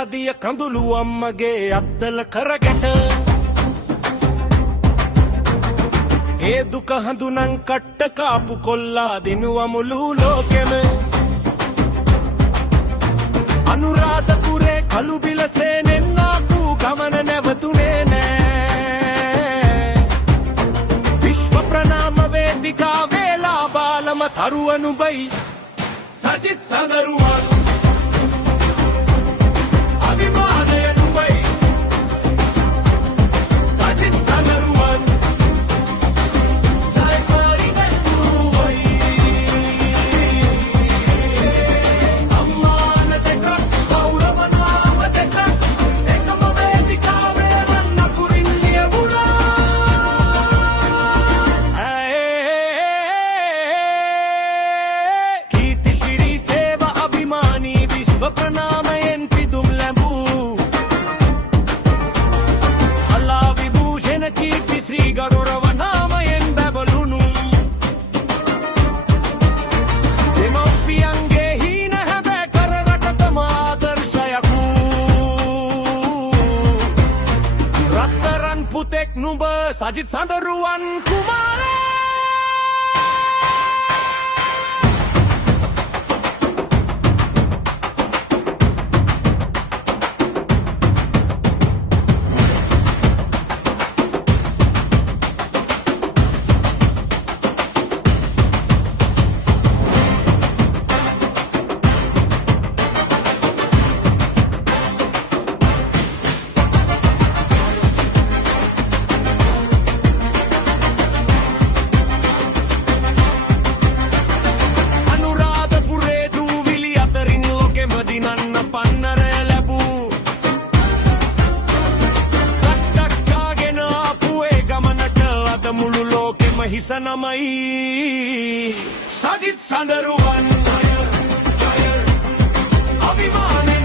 හදිය කඳුළු අම්මගේ අත්තල කරගැට ඒ දුක හඳුනන් කට්ට කාපු කොල්ලා දිනුව මුළු ලෝකෙම අනුරාධපුරේ කළු බිල සේනෙන් ආපු ගමන නැවතුනේ නෑ විශ්ව ප්‍රනාම වේදිකාවේ ලාබාලම තරුවනුබයි සජිත් සඳරුවන් අභිමානය නුබයි සජිත් සඳරුවන් පුතෙක් නුඹ සජිත් සඳරුවන් කුමාරයා හිස නමයි සජිත් සඳරුවන් ජය ජය අභිමානය